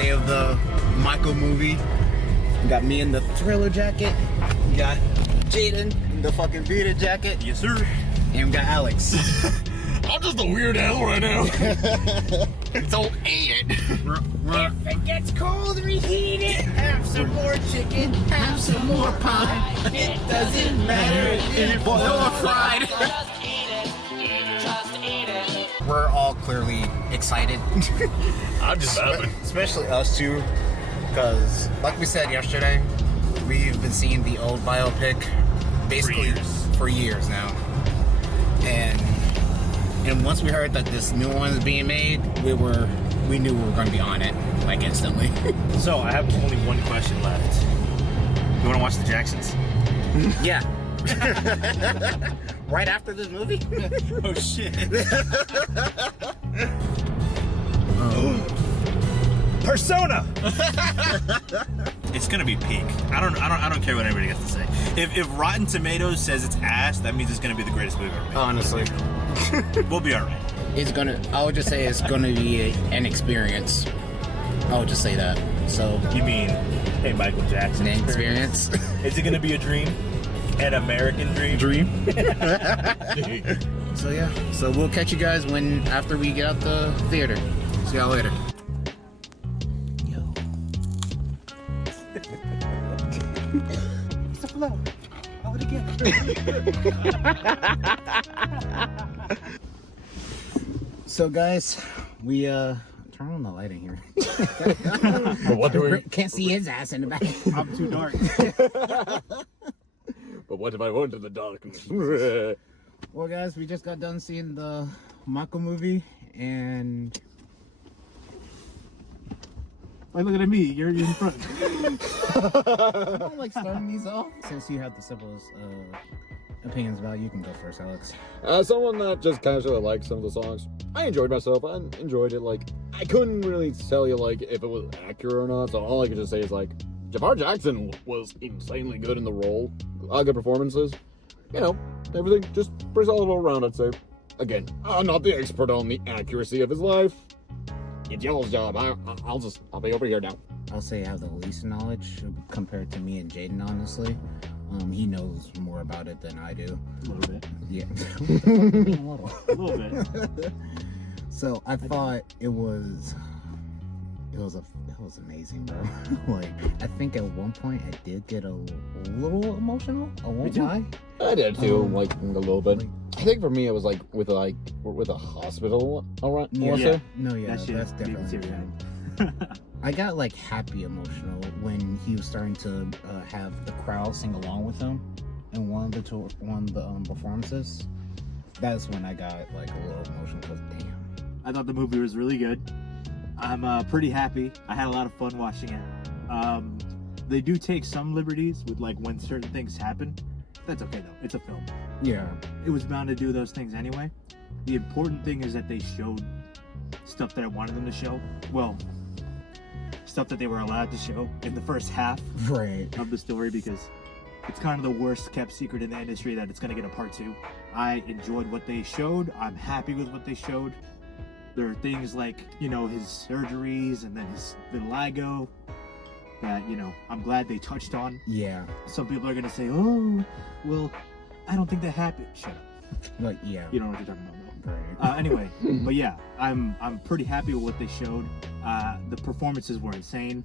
day of the Michael movie. We got me in the Thriller jacket. We got Jayden in the fucking Vita jacket. Yes, sir. And we got Alex. I'm just a weird owl right now. So eat it. If it gets cold, reheat it. Have some more chicken. Have some more pie. It doesn't matter if it's boiled or fried. Just eat it. Just eat it. We're all clearly excited. I'm just happy. Especially us two. Because, like we said yesterday, we've been seeing the old biopic basically for years now. And once we heard that this new one is being made, we knew we were going to be on it, like, instantly. So, I have only one question left. You want to watch the Jacksons? Yeah. Right after this movie? Oh, shit. Persona! It's gonna be peak. I don't care what anybody has to say. If Rotten Tomatoes says it's ass, that means it's gonna be the greatest movie ever made. Honestly. We'll be alright. I would just say it's going to be an experience. I would just say that. So, You mean a Michael Jackson an experience. Is it gonna be a dream? An American dream? So, yeah. So, we'll catch you guys after we get out the theater. See y'all later. It's the flow. Over again. So, guys, we turn on the light in here. But what do we? Can't see his ass in the back. I'm too dark. But what if I went to the darkness? Well, guys, we just got done seeing the Michael movie, and Why looking at me? You're in front. I don't like starting these off. Since you have the simplest opinions about it, you can go first, Alex. As someone that just casually likes some of the songs, I enjoyed myself. I enjoyed it. Like, I couldn't really tell you, like, if it was accurate or not. So all I could just say is, like, Jafar Jackson was insanely good in the role. Good performances. You know, everything just pretty solid all around, I'd say. Again, I'm not the expert on the accuracy of his life. It's y'all's job. I'll be over here now. I'll say I have the least knowledge compared to me and Jayden, honestly. He knows more about it than I do. A little bit. Yeah. A little bit. So I thought it was amazing, bro. Like, I think at one point I did get a little emotional. I won't lie. I did too, like a little bit. I think for me it was like with a hospital. All right, Yeah. No, That shit that's made me definitely. teary-eyed. I got like happy emotional when he was starting to have the crowd sing along with him in one of the performances. That's when I got like a little emotional because damn. I thought the movie was really good. I'm pretty happy. I had a lot of fun watching it. They do take some liberties with like when certain things happen. That's okay though. It's a film. Yeah. It was bound to do those things anyway. The important thing is that they showed stuff that I wanted them to show. Well, stuff that they were allowed to show in the first half Right. of the story, because it's kind of the worst kept secret in the industry that it's going to get a part 2. I enjoyed what they showed. I'm happy with what they showed. There are things like, you know, his surgeries and then his vitiligo that, you know, I'm glad they touched on. Yeah. Some people are going to say, oh, well, I don't think that happened. Shut up. Like, yeah. You don't know what you're talking about. Right. Anyway, but yeah, I'm pretty happy with what they showed. The performances were insane.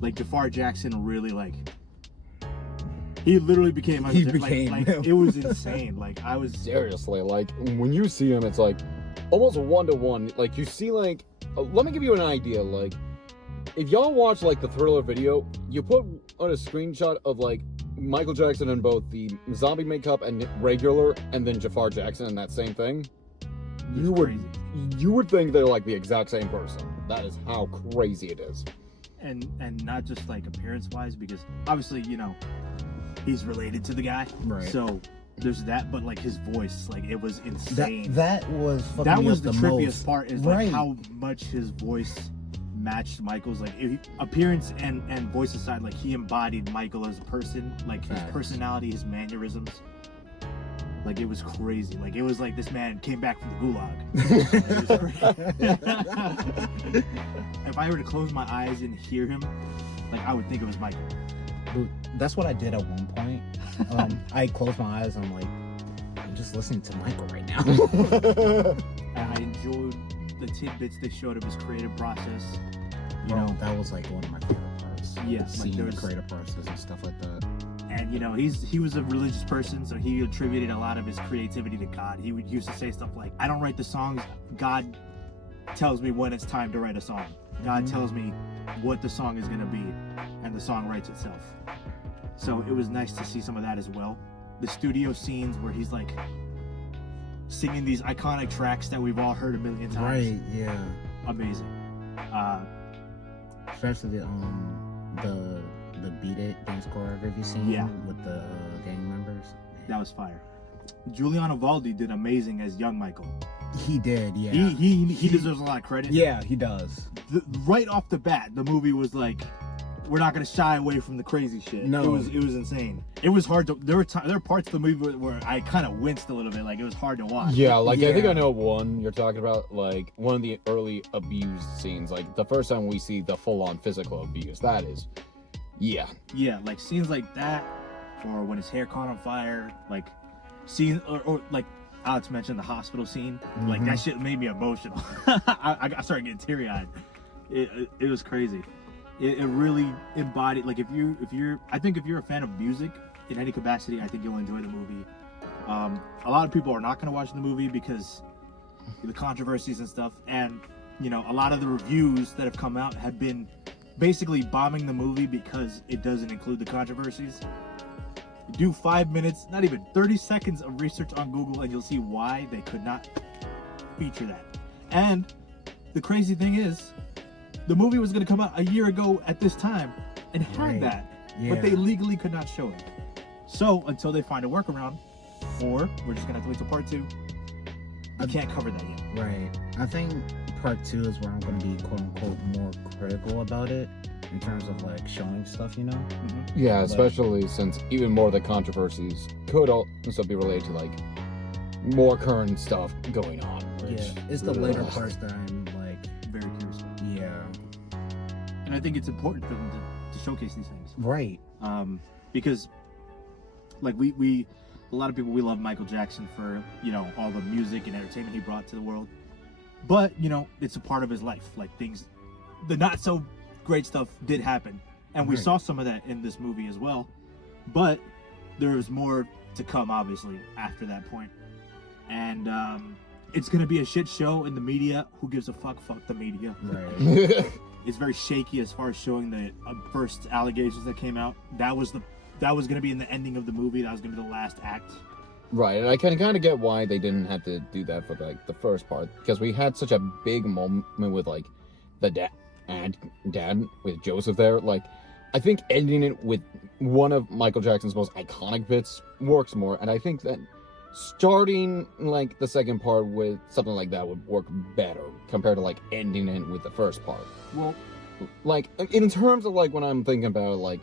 Like, Jafar Jackson really, like, he literally became He like, became like him. it was insane. Like, I was Seriously, like when you see him, it's like almost 1-to-1. Like you see, like let me give you an idea. Like if y'all watch like the Thriller video, you put on a screenshot of like Michael Jackson in both the zombie makeup and regular, and then Jafar Jackson in that same thing. You would think they're like the exact same person. That is how crazy it is. and not just like appearance wise, because obviously, you know, he's related to the guy. Right. So there's that, but like his voice, like it was insane. That was fucking That me was up the the trippiest most. part, is Right. like how much his voice matched Michael's. Like appearance and voice aside, like he embodied Michael as a person, like his Facts. personality, his mannerisms. Like, it was crazy. Like, it was like this man came back from the gulag. It was crazy. If I were to close my eyes and hear him, like, I would think it was Michael. Dude, that's what I did at one point. I closed my eyes and I'm like, I'm just listening to Michael right now. And I enjoyed the tidbits they showed of his creative process. You Bro, know, that was like one of my favorite parts. Yeah, like, seeing there's- the creative process and stuff like that. and you know, he was a religious person, so he attributed a lot of his creativity to God. He would used to say stuff like, I don't write the songs, God tells me when it's time to write a song. God tells me what the song is gonna be, and the song writes itself. So it was nice to see some of that as well. The studio scenes where he's like singing these iconic tracks that we've all heard a million times. Right, yeah. Amazing. Especially the Beat It dance choreography scene Yeah. with the gang members. That was fire. Giuliano Valdi did amazing as young Michael. He did, yeah. He deserves a lot of credit. Yeah, he does. Right off the bat, the movie was like, we're not gonna shy away from the crazy shit. No. It was insane. It was hard to. There were parts of the movie where I kind of winced a little bit. Like, it was hard to watch. Yeah, like I think Yeah. I know one you're talking about, like one of the early abused scenes, like the first time we see the full-on physical abuse. That is, yeah. Yeah, like scenes like that, or when his hair caught on fire, like scenes, or like Alex mentioned the hospital scene. Like, that shit made me emotional. I started getting teary-eyed. It was crazy. It really embodied, like, if you're I think if you're a fan of music in any capacity, I think you'll enjoy the movie. A lot of people are not going to watch the movie because of the controversies and stuff, and you know, a lot of the reviews that have come out have been basically bombing the movie because it doesn't include the controversies. Do 5 minutes, not even 30 seconds of research on Google, and you'll see why they could not feature that. And the crazy thing is, the movie was going to come out a year ago at this time and had Right. that, Yeah. but they legally could not show it. So until they find a workaround, or we're just going to have to wait till part 2, I can't cover that yet. Right. I think part 2 is where I'm going to be quote unquote more critical about it in terms of like showing stuff, you know? Yeah, especially since even more of the controversies could also be related to like more current stuff going on. Which, Yeah. It's the later ugh. parts that I'm like, Very curious about. yeah. And I think it's important for them to showcase these things. Right. Because like we a lot of people, we love Michael Jackson for, you know, all the music and entertainment he brought to the world, but you know, it's a part of his life. Like, things, the not so great stuff did happen, and we Right. saw some of that in this movie as well, but there was more to come obviously after that point. And it's gonna be a shit show in the media. Who gives a fuck? Fuck the media. Right. It's very shaky as far as showing the first allegations that came out. That was going to be in the ending of the movie. That was going to be the last act. Right, and I can kind of get why they didn't have to do that for like the first part, because we had such a big moment with like the dad with Joseph there. Like, I think ending it with one of Michael Jackson's most iconic bits works more, and I think that starting like the second part with something like that would work better compared to like ending it with the first part. Well, Like, in terms of like when I'm thinking about like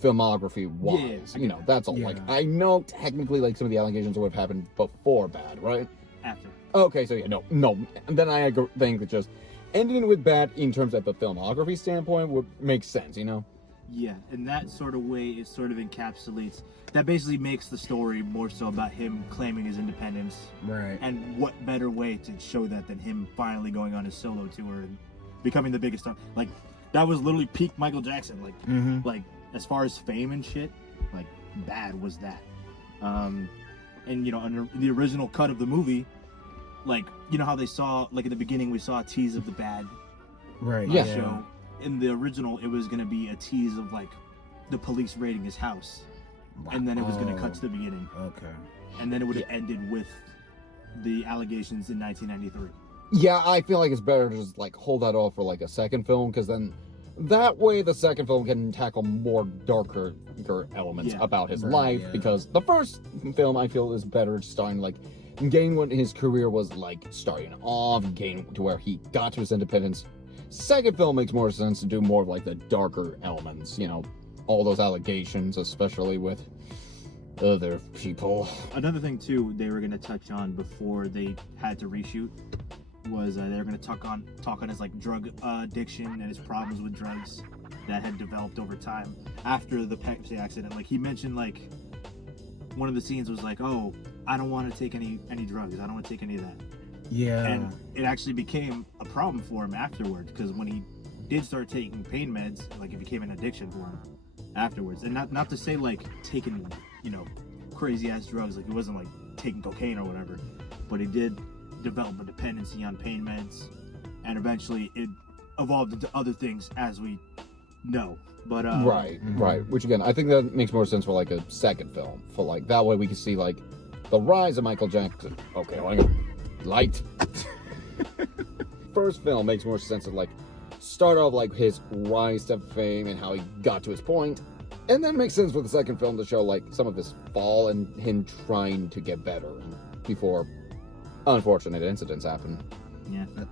filmography wise, Yeah, you know, that's all. Yeah. Like, I know technically like some of the allegations would have happened before Bad, right? after. Okay, so yeah, no. And then I think that just ending with Bad in terms of the filmography standpoint would make sense, you know? Yeah, in that sort of way, it sort of encapsulates. That basically makes the story more so about him claiming his independence. Right. And what better way to show that than him finally going on his solo tour and becoming the biggest star? Like, that was literally peak Michael Jackson. Like, like as far as fame and shit, like, Bad was that. And you know, under the original cut of the movie, like, you know how they saw, like in the beginning, we saw a tease of the Bad Right. Yeah. show. In the original, it was gonna be a tease of like the police raiding his house, and then it was gonna cut to the beginning, Okay. and then it would have ended with the allegations in 1993. Yeah, I feel like it's better to just like hold that off for like a second film, because then that way the second film can tackle more darker elements Yeah. about his Right, life, yeah. because the first film I feel is better starting like getting when his career was like starting off, getting to where he got to his independence. Second film makes more sense to do more of like the darker elements, you know, all those allegations, especially with other people. Another thing too, they were gonna touch on before they had to reshoot was they were gonna talk on his like drug addiction and his problems with drugs that had developed over time after the Pepsi accident. Like he mentioned, like one of the scenes was like, "Oh, I don't want to take any drugs. I don't want to take any of that." Yeah. And it actually became a problem for him afterwards because when he did start taking pain meds, like it became an addiction for him afterwards. And not to say like taking, you know, crazy ass drugs, like he wasn't like taking cocaine or whatever, but he did develop a dependency on pain meds, and eventually it evolved into other things as we know. But Right. Which again, I think that makes more sense for like a second film. For like that way we can see like the rise of Michael Jackson. Okay, I want to go light. First film makes more sense of like start off like his rise to fame and how he got to his point, and then makes sense for the second film to show like some of his fall and him trying to get better before unfortunate incidents happen. yeah, that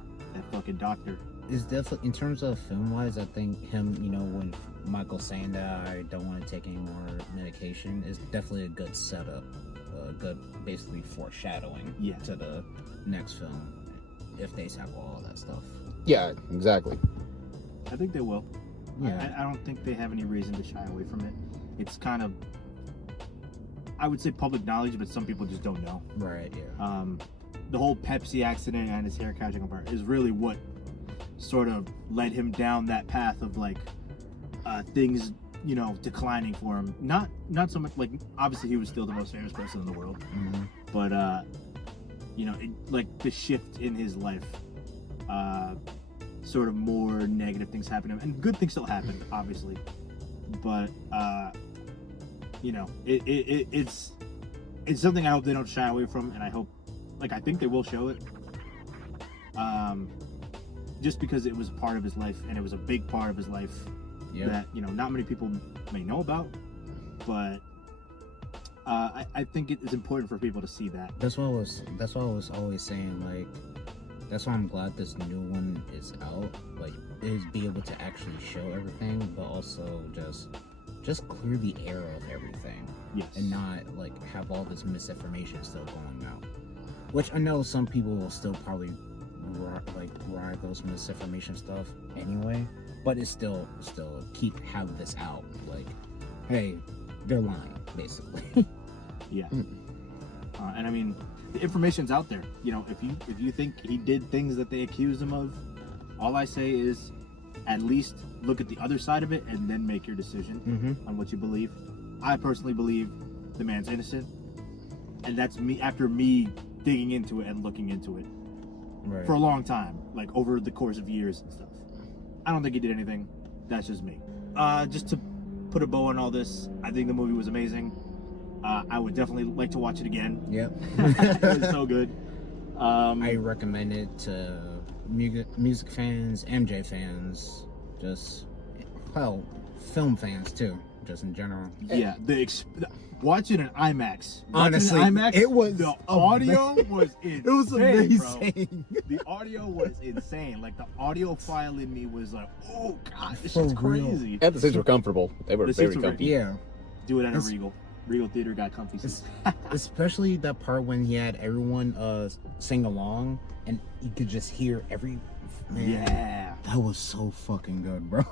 fucking doctor. Is definitely, in terms of film wise, I think him, you know, when Michael saying that I don't want to take any more medication is definitely a good setup, good basically foreshadowing to the next film if they tackle all that stuff. Yeah, exactly. I think they will. Yeah. I don't think they have any reason to shy away from it. It's kind of, I would say public knowledge, but some people just don't know. Right, yeah. The whole Pepsi accident and his hair catching on fire is really what sort of led him down that path of like things, you know, declining for him. Not so much like, obviously he was still the most famous person in the world, but you know, like the shift in his life, sort of more negative things happen to him, and good things still happen, obviously, but you know, it's something I hope they don't shy away from, and I hope, like, I think they will show it, just because it was a part of his life, and it was a big part of his life that, you know, not many people may know about, but I think it is important for people to see that. That's what I was always saying, like, that's why I'm glad this new one is out, like, is be able to actually show everything, but also just clear the air of everything. Yes. And not, like, have all this misinformation still going out. Which I know some people will still probably, ride those misinformation stuff anyway, but it's still have this out. Like, hey, they're lying, basically. Yeah. And I mean, the information's out there. You know, if you think he did things that they accused him of, all I say is at least look at the other side of it and then make your decision on what you believe. I personally believe the man's innocent, and that's me after me digging into it and looking into it for a long time, like over the course of years and stuff. I don't think he did anything. That's just me. Just to put a bow on all this, I think the movie was amazing. I would definitely like to watch it again. Yep. It was so good. I recommend it to music fans, MJ fans, just, hell, film fans too, just in general. Yeah, watch it in IMAX. Honestly, watch it in IMAX, it was the audio was insane. It was amazing. Bro. The audio was insane. Like the audio file in me was like, oh god, this For shit's real. crazy. And the seats were comfortable. They were The very seats were comfy. Yeah. Do it at a It's- Regal Theater got comfy seats. Especially that part when he had everyone sing along and you could just hear every man. Yeah. That was so fucking good, bro.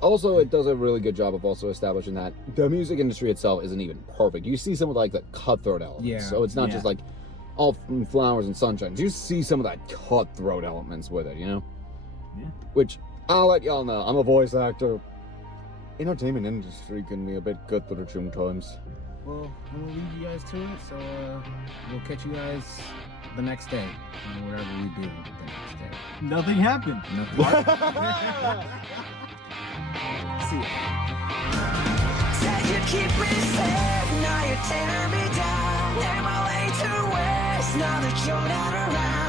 Also, it does a really good job of also establishing that the music industry itself isn't even perfect. You see some of like the cutthroat elements. Yeah. So it's not just like all flowers and sunshine. You see some of that cutthroat elements with it, you know? Yeah. Which, I'll let y'all know, I'm a voice actor. Entertainment industry can be a bit cutthroat sometimes. Well, I'm gonna leave you guys to it, so we'll catch you guys the next day, or whatever we do the next day. Nothing happened. Nothing. See ya. Said you keep me safe, now you're tearing me down. Am I late to waste now that you're not around?